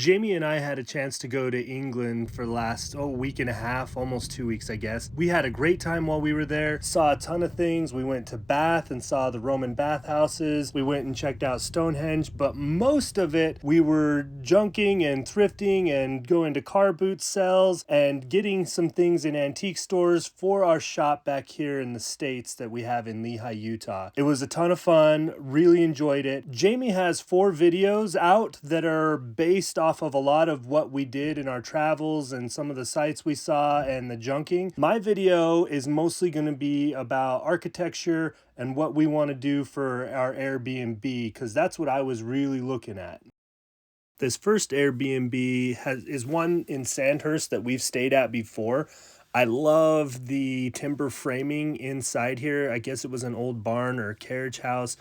Jamie and I had a chance to go to England for the last week and a half, almost 2 weeks, I guess. We had a great time while we were there, saw a ton of things. We went to Bath and saw the Roman bathhouses. We went and checked out Stonehenge, but most of it, we were junking and thrifting and going to car boot sales and getting some things in antique stores for our shop back here in the States that we have in Lehi, Utah. It was a ton of fun, really enjoyed it. Jamie has 4 videos out that are based off of a lot of what we did in our travels and some of the sites we saw and the junking. My video is mostly going to be about architecture and what we want to do for our Airbnb, because that's what I was really looking at. This first Airbnb is one in Sandhurst that we've stayed at before. I love the timber framing inside here. I guess it was an old barn or carriage house.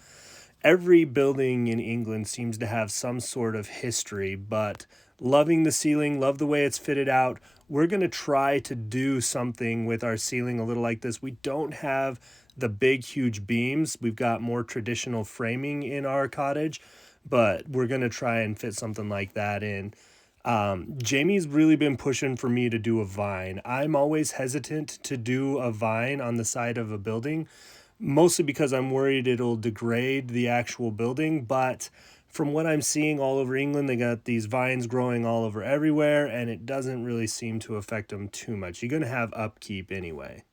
Every building in England seems to have some sort of history, but loving the ceiling, love the way it's fitted out. We're going to try to do something with our ceiling a little like this. We don't have the big, huge beams. We've got more traditional framing in our cottage, but we're going to try and fit something like that in. Jamie's really been pushing for me to do a vine. I'm always hesitant to do a vine on the side of a building, mostly because I'm worried it'll degrade the actual building. But from what I'm seeing all over England, they got these vines growing all over everywhere, and it doesn't really seem to affect them too much. You're going to have upkeep anyway.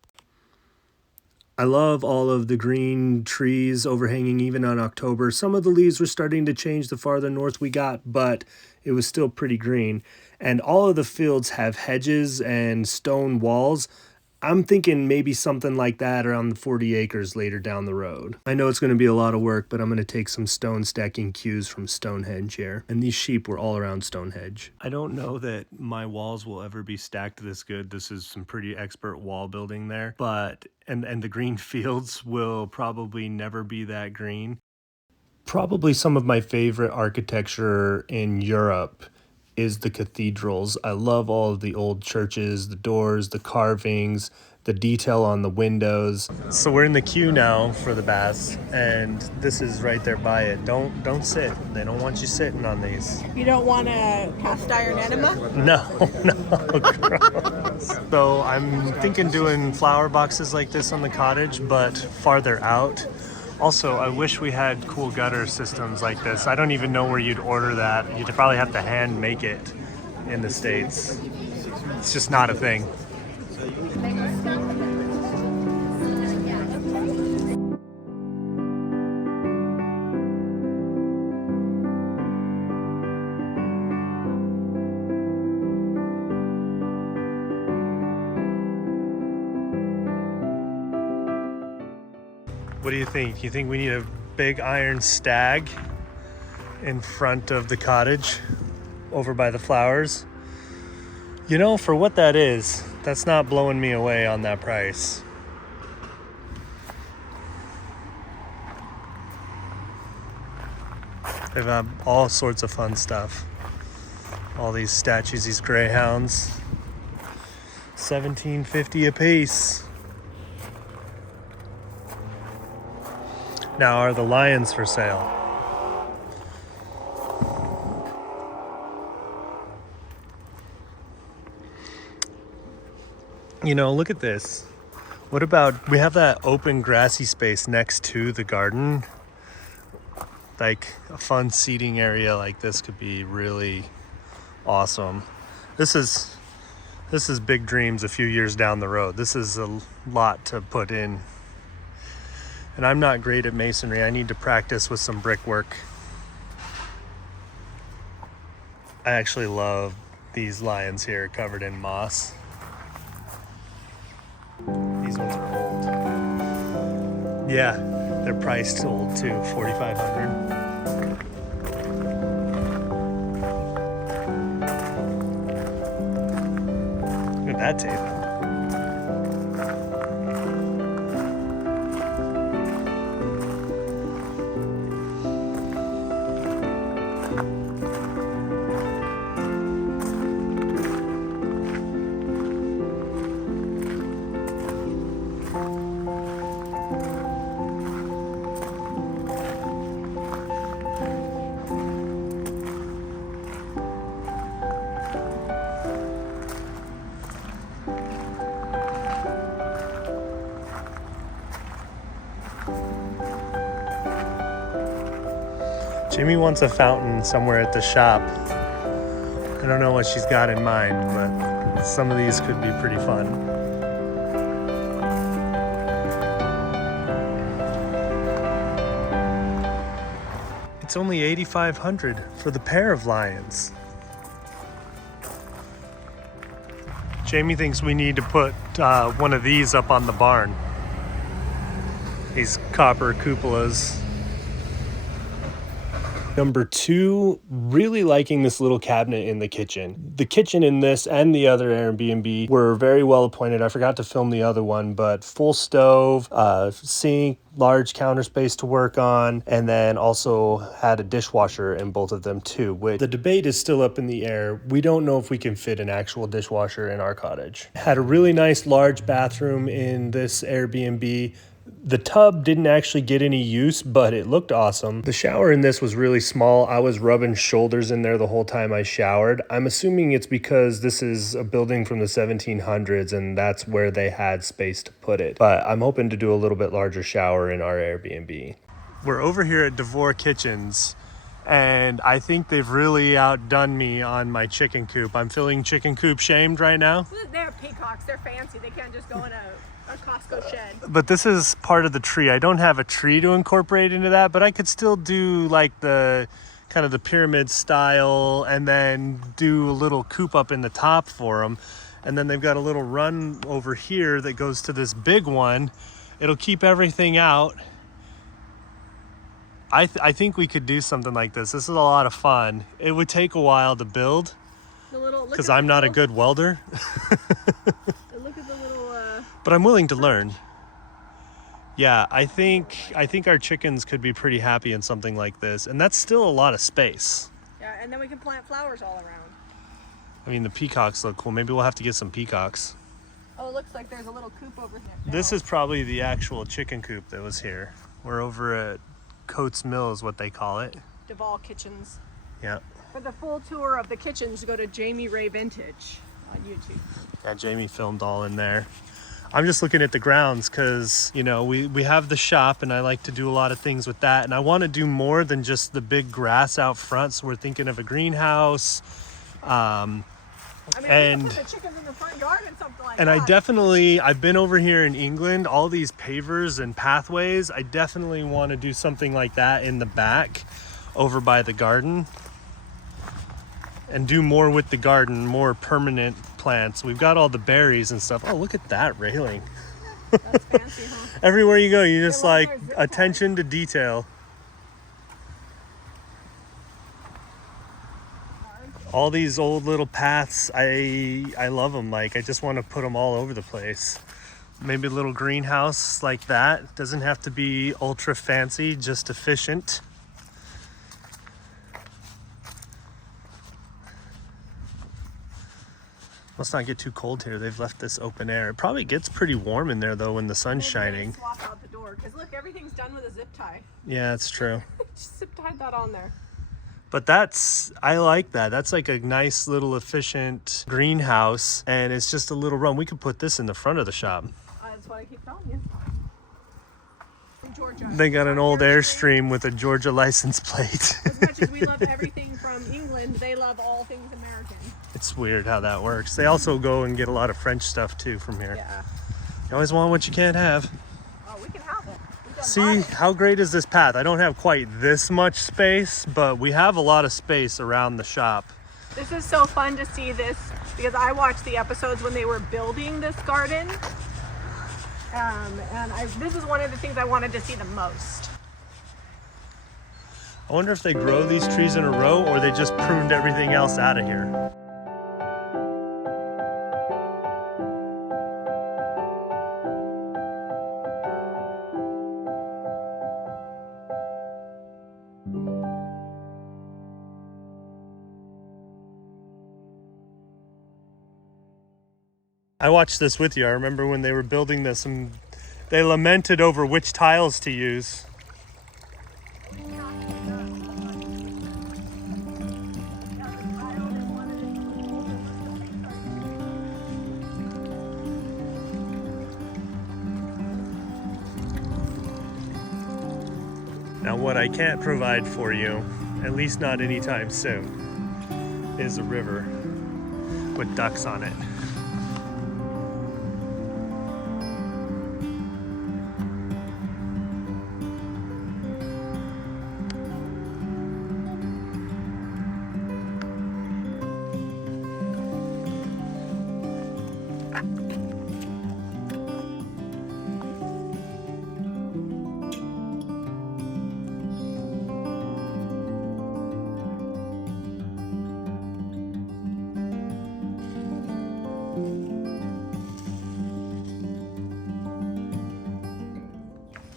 I love all of the green trees overhanging even on October. Some of the leaves were starting to change the farther north we got, but it was still pretty green. And all of the fields have hedges and stone walls. I'm thinking maybe something like that around the 40 acres later down the road. I know it's going to be a lot of work, but I'm going to take some stone stacking cues from Stonehenge here. And these sheep were all around Stonehenge. I don't know that my walls will ever be stacked this good. This is some pretty expert wall building there. But, and the green fields will probably never be that green. Probably some of my favorite architecture in Europe is the cathedrals. I love all of the old churches, the doors, the carvings, the detail on the windows. So we're in the queue now for the baths, and this is right there by it. Don't sit. They don't want you sitting on these. You don't want a cast iron enema? No, gross. So I'm thinking doing flower boxes like this on the cottage, but farther out. Also, I wish we had cool gutter systems like this. I don't even know where you'd order that. You'd probably have to hand make it in the States. It's just not a thing. What do you think? You think we need a big iron stag in front of the cottage over by the flowers? You know, for what that is, that's not blowing me away on that price. They've got all sorts of fun stuff. All these statues, these greyhounds. $17.50 a piece. Now, are the lions for sale? You know, look at this. What about, we have that open grassy space next to the garden. Like a fun seating area like this could be really awesome. This is big dreams a few years down the road. This is a lot to put in. And I'm not great at masonry. I need to practice with some brickwork. I actually love these lions here covered in moss. These ones are old. Yeah, they're priced old too, $4,500. Look at that table. Jamie wants a fountain somewhere at the shop. I don't know what she's got in mind, but some of these could be pretty fun. It's only $8,500 for the pair of lions. Jamie thinks we need to put one of these up on the barn. These copper cupolas. Number 2, really liking this little cabinet in the kitchen. The kitchen in this and the other Airbnb were very well appointed. I forgot to film the other one, but full stove, sink, large counter space to work on, and then also had a dishwasher in both of them too. Which the debate is still up in the air. We don't know if we can fit an actual dishwasher in our cottage. Had a really nice large bathroom in this Airbnb. The tub didn't actually get any use, but it looked awesome. The shower in this was really small. I was rubbing shoulders in there the whole time I showered. I'm assuming it's because this is a building from the 1700s and that's where they had space to put it. But I'm hoping to do a little bit larger shower in our Airbnb. We're over here at Devore Kitchens, and I think they've really outdone me on my chicken coop. I'm feeling chicken coop shamed right now. They're peacocks. They're fancy. They can't just go in a Costco shed. But this is part of the tree. I don't have a tree to incorporate into that, but I could still do like the kind of the pyramid style and then do a little coop up in the top for them. And then they've got a little run over here that goes to this big one. It'll keep everything out. I think we could do something like this. This is a lot of fun. It would take a while to build because I'm not a good welder. Look at the little... But I'm willing to learn. Yeah, I think our chickens could be pretty happy in something like this. And that's still a lot of space. Yeah, and then we can plant flowers all around. I mean, the peacocks look cool. Maybe we'll have to get some peacocks. Oh, it looks like there's a little coop over there. This is probably the actual chicken coop that was here. We're over at Coates Mill is what they call it. Devore Kitchens. Yeah. For the full tour of the kitchens, go to Jamie Ray Vintage on YouTube. Yeah, Jamie filmed all in there. I'm just looking at the grounds because, you know, we have the shop and I like to do a lot of things with that. And I want to do more than just the big grass out front. So we're thinking of a greenhouse. I mean, and we can put the chickens in the front yard and something like and that. I've been over here in England, all these pavers and pathways. I definitely want to do something like that in the back over by the garden and do more with the garden, more permanent plants. We've got all the berries and stuff. Oh, look at that railing. That's fancy, huh? Everywhere you go, you just like their zip attention to detail. All these old little paths, I love them. Like, I just want to put them all over the place. Maybe a little greenhouse like that. Doesn't have to be ultra fancy, just efficient. Must not get too cold here. They've left this open air. It probably gets pretty warm in there though when the sun's shining. Swap out the door because look, everything's done with a zip tie. Yeah, it's true. Just zip tied that on there. But I like that. That's like a nice little efficient greenhouse and it's just a little run. We could put this in the front of the shop. That's what I keep telling you. From Georgia. They got an old Airstream with a Georgia license plate. As much as we love everything from England, they love all things American. It's weird how that works. They also go and get a lot of French stuff too from here. Yeah. You always want what you can't have. Oh, we can have it. See, how great is this path? I don't have quite this much space, but we have a lot of space around the shop. This is so fun to see this because I watched the episodes when they were building this garden. This is one of the things I wanted to see the most. I wonder if they grow these trees in a row or they just pruned everything else out of here. I watched this with you. I remember when they were building this and they lamented over which tiles to use. Now what I can't provide for you at least not anytime soon, is a river with ducks on it.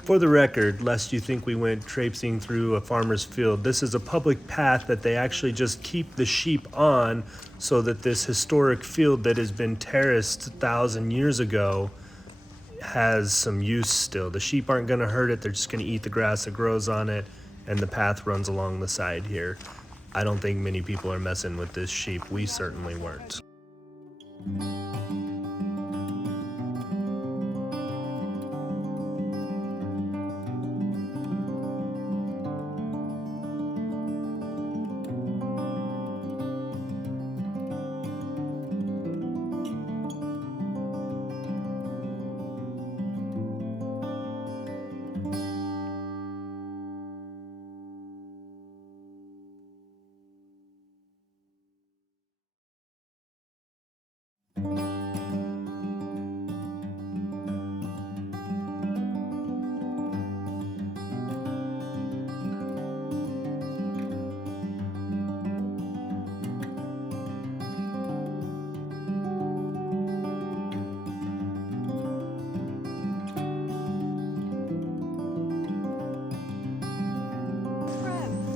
For the record, lest you think we went traipsing through a farmer's field, this is a public path that they actually just keep the sheep on so that this historic field that has been terraced 1,000 years ago has some use still. The sheep aren't going to hurt it, they're just going to eat the grass that grows on it, and the path runs along the side here. I don't think many people are messing with this sheep. We certainly weren't.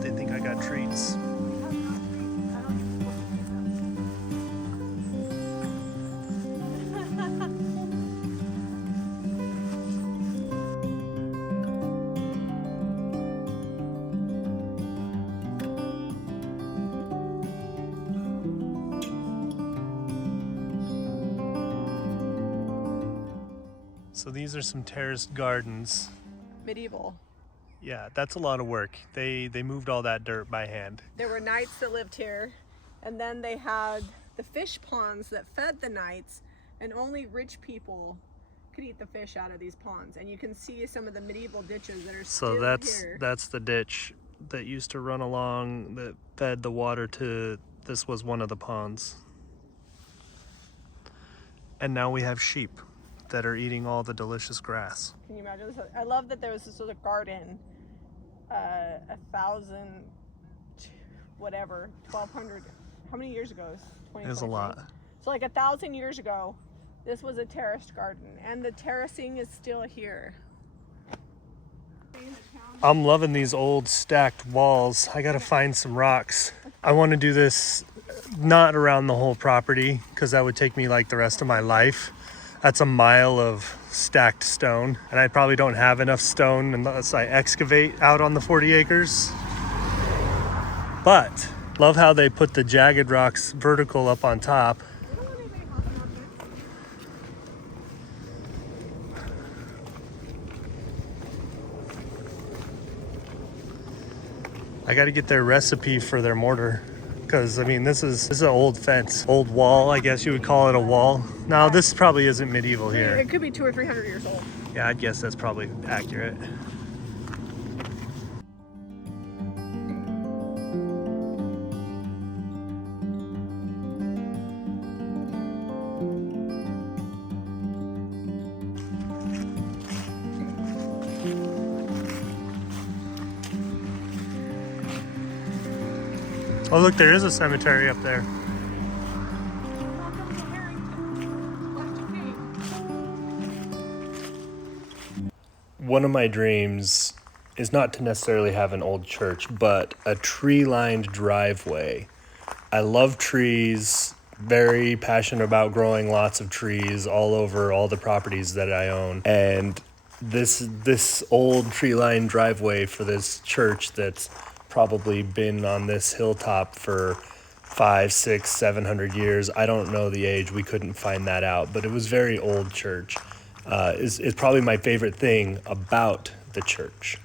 They think I got treats. So these are some terraced gardens. Medieval. Yeah, that's a lot of work. They moved all that dirt by hand. There were knights that lived here, and then they had the fish ponds that fed the knights, and only rich people could eat the fish out of these ponds. And you can see some of the medieval ditches that are still here. So that's the ditch that used to run along that fed the water to, this was one of the ponds. And now we have sheep that are eating all the delicious grass. Can you imagine this? I love that there was this sort of garden, 1,000, whatever, 1,200, how many years ago? It was a lot. So like 1,000 years ago, this was a terraced garden, and the terracing is still here. I'm loving these old stacked walls. I gotta find some rocks. I want to do this not around the whole property because that would take me like the rest of my life. That's a mile of stacked stone, and I probably don't have enough stone unless I excavate out on the 40 acres. But love how they put the jagged rocks vertical up on top. I got to get their recipe for their mortar. Because I mean, this is an old fence, old wall. I guess you would call it a wall. No, this probably isn't medieval here. It could be 200 or 300 years old. Yeah, I'd guess that's probably accurate. Oh look, there is a cemetery up there. One of my dreams is not to necessarily have an old church, but a tree-lined driveway. I love trees, very passionate about growing lots of trees all over all the properties that I own. And this old tree-lined driveway for this church that's probably been on this hilltop for 500, 600, 700 years. I don't know the age. We couldn't find that out, but it was very old church. Is probably my favorite thing about the church.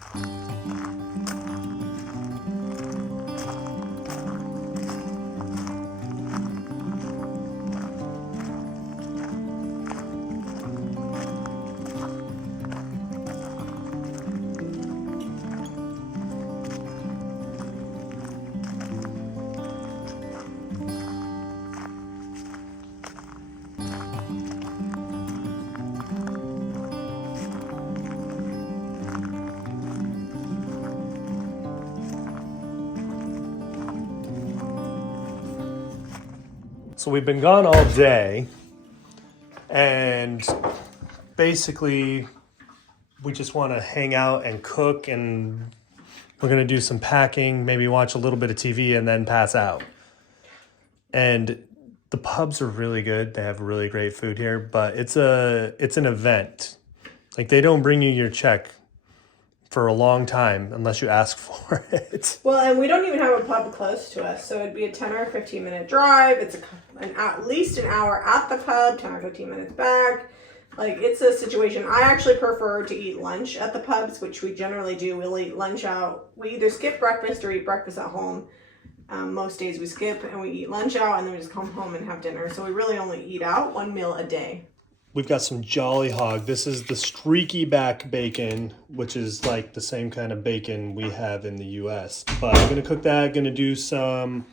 So we've been gone all day, and basically we just want to hang out and cook, and we're going to do some packing, maybe watch a little bit of TV, and then pass out. And the pubs are really good. They have really great food here, but it's an event. Like, they don't bring you your check for a long time unless you ask for it. Well, and we don't even have a pub close to us, so it'd be a 10 or 15 minute drive. It's at least an hour at the pub, 10 or 15 minutes back. Like, it's a situation. I actually prefer to eat lunch at the pubs, which we generally do. We'll eat lunch out. We either skip breakfast or eat breakfast at home. Most days we skip and we eat lunch out, and then we just come home and have dinner. So we really only eat out one meal a day. We've got some Jolly Hog. This is the streaky back bacon, which is like the same kind of bacon we have in the US. But I'm gonna cook that, gonna do some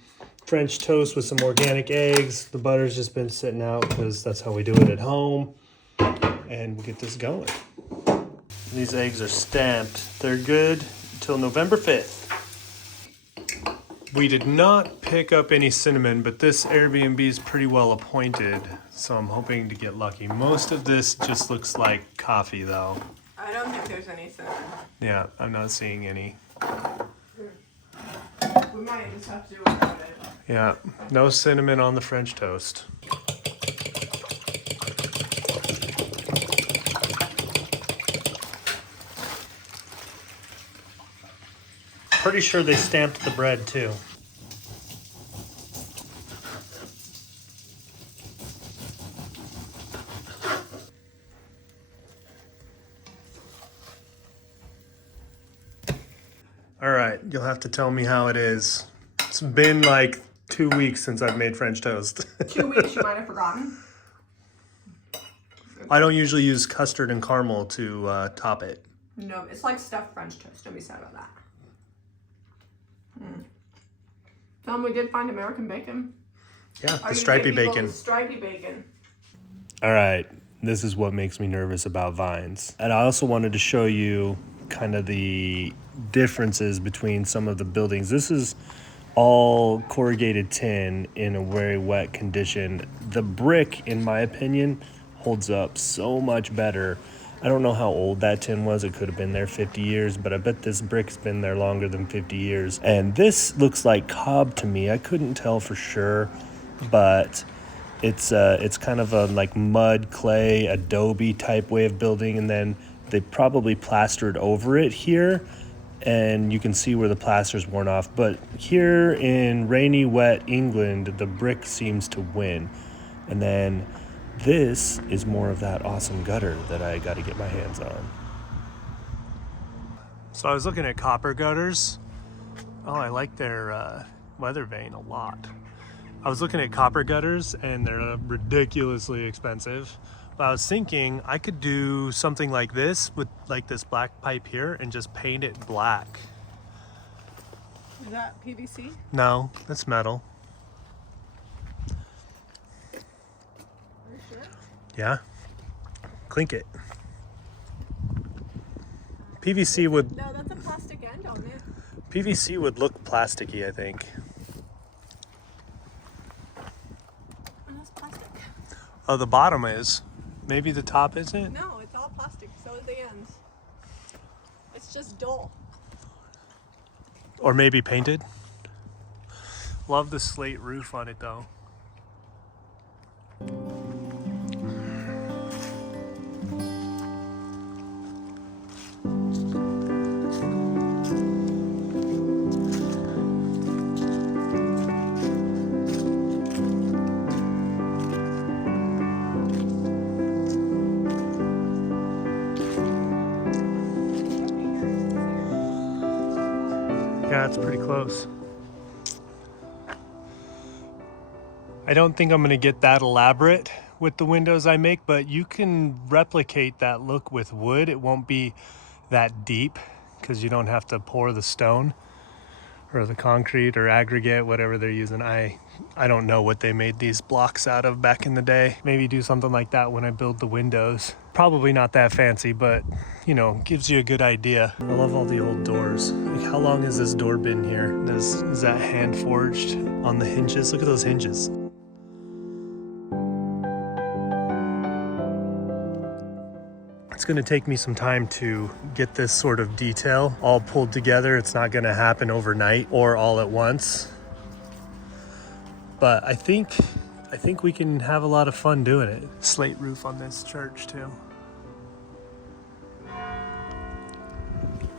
French toast with some organic eggs. The butter's just been sitting out because that's how we do it at home. And we'll get this going. These eggs are stamped. They're good until November 5th. We did not pick up any cinnamon, but this Airbnb is pretty well appointed, so I'm hoping to get lucky. Most of this just looks like coffee, though. I don't think there's any cinnamon. Yeah, I'm not seeing any. We might just have to do without it. Yeah, no cinnamon on the French toast. Pretty sure they stamped the bread too. All right, you'll have to tell me how it is. It's been like 2 weeks since I've made French toast. 2 weeks, you might have forgotten. I don't usually use custard and caramel to top it. No, it's like stuffed French toast. Don't be sad about that. We did find American bacon. Yeah, the stripy bacon. Stripy bacon. All right, this is what makes me nervous about vines. And I also wanted to show you kind of the differences between some of the buildings. This is all corrugated tin in a very wet condition. The brick, in my opinion, holds up so much better. I don't know how old that tin was. It could have been there 50 years, but I bet this brick's been there longer than 50 years. And this looks like cob to me. I couldn't tell for sure, but it's kind of a like mud, clay, adobe type way of building, and then they probably plastered over it here, and you can see where the plaster's worn off. But here in rainy, wet England, the brick seems to win. And then this is more of that awesome gutter that I got to get my hands on. So I was looking at copper gutters. Oh, I like their weather vane a lot. I was looking at copper gutters, and they're ridiculously expensive. But I was thinking I could do something like this with like this black pipe here and just paint it black. Is that PVC? No, that's metal. Yeah, clink it. PVC would. No, that's a plastic end on it. PVC would look plasticky, I think. That's plastic. Oh, the bottom is. Maybe the top isn't? No, it's all plastic. So is the ends. It's just dull. Or maybe painted. Love the slate roof on it though. Yeah, it's pretty close. I don't think I'm gonna get that elaborate with the windows I make, but you can replicate that look with wood. It won't be that deep because you don't have to pour the stone or the concrete or aggregate, whatever they're using. I don't know what they made these blocks out of back in the day. Maybe do something like that when I build the windows. Probably not that fancy, but you know, gives you a good idea. I love all the old doors. Like, how long has this door been here? Is that hand forged on the hinges? Look at those hinges. It's gonna take me some time to get this sort of detail all pulled together. It's not gonna happen overnight or all at once. But I think we can have a lot of fun doing it. Slate roof on this church too.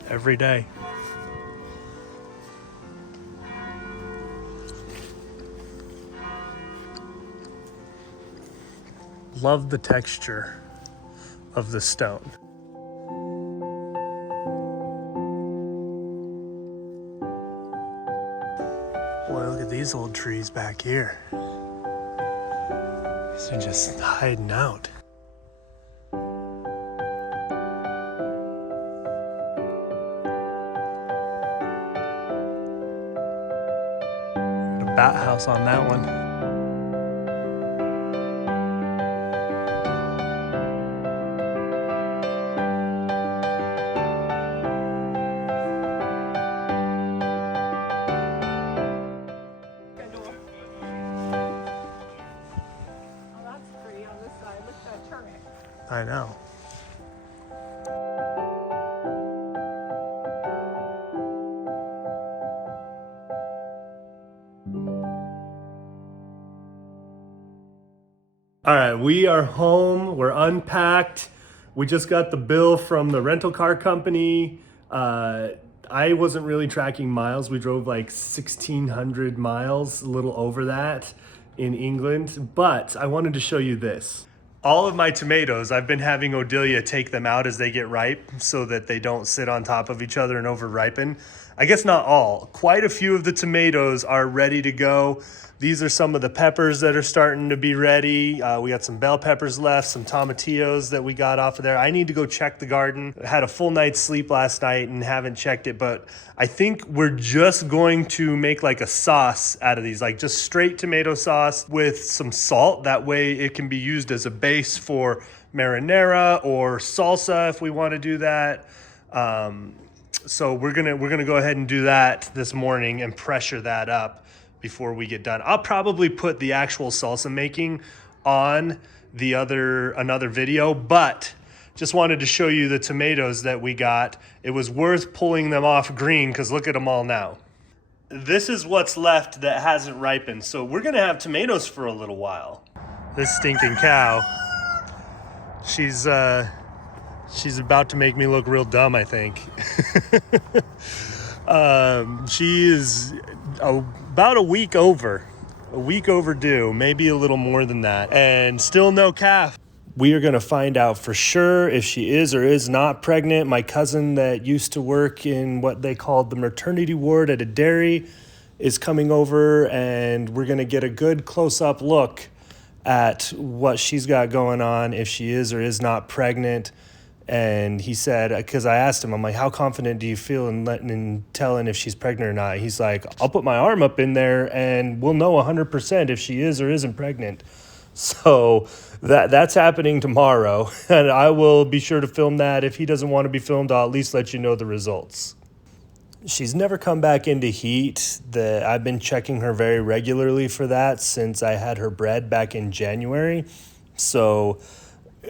Every day. Love the texture of the stone. Boy, look at these old trees back here. These are just hiding out. Got a bat house on that one. I know. All right, we are home. We're unpacked. We just got the bill from the rental car company. I wasn't really tracking miles. We drove like 1,600 miles, a little over that in England. But I wanted to show you this. All of my tomatoes, I've been having Odelia take them out as they get ripe so that they don't sit on top of each other and over ripen. I guess not all. Quite a few of the tomatoes are ready to go. These are some of the peppers that are starting to be ready. We got some bell peppers left, some tomatillos that we got off of there. I need to go check the garden. I had a full night's sleep last night and haven't checked it, but I think we're just going to make like a sauce out of these, like just straight tomato sauce with some salt. That way it can be used as a base for marinara or salsa if we want to do that. So we're gonna go ahead and do that this morning and pressure that up before we get done. I'll probably put the actual salsa making on another video, but just wanted to show you the tomatoes that we got. It was worth pulling them off green because look at them all now. This is what's left that hasn't ripened. So we're gonna have tomatoes for a little while. This stinking cow, she's about to make me look real dumb, I think. She is about a week overdue, maybe a little more than that, and still no calf. We are going to find out for sure if she is or is not pregnant. My cousin that used to work in what they called the maternity ward at a dairy is coming over, and we're going to get a good close-up look at what she's got going on, if she is or is not pregnant. And he said, because I asked him, I'm like, how confident do you feel in telling if she's pregnant or not? He's like, I'll put my arm up in there and we'll know 100% if she is or isn't pregnant. So that's happening tomorrow. And I will be sure to film that. If he doesn't want to be filmed, I'll at least let you know the results. She's never come back into heat. I've been checking her very regularly for that since I had her bred back in January. So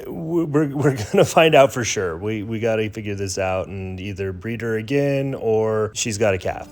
we're gonna find out for sure. We got to figure this out and either breed her again or she's got a calf.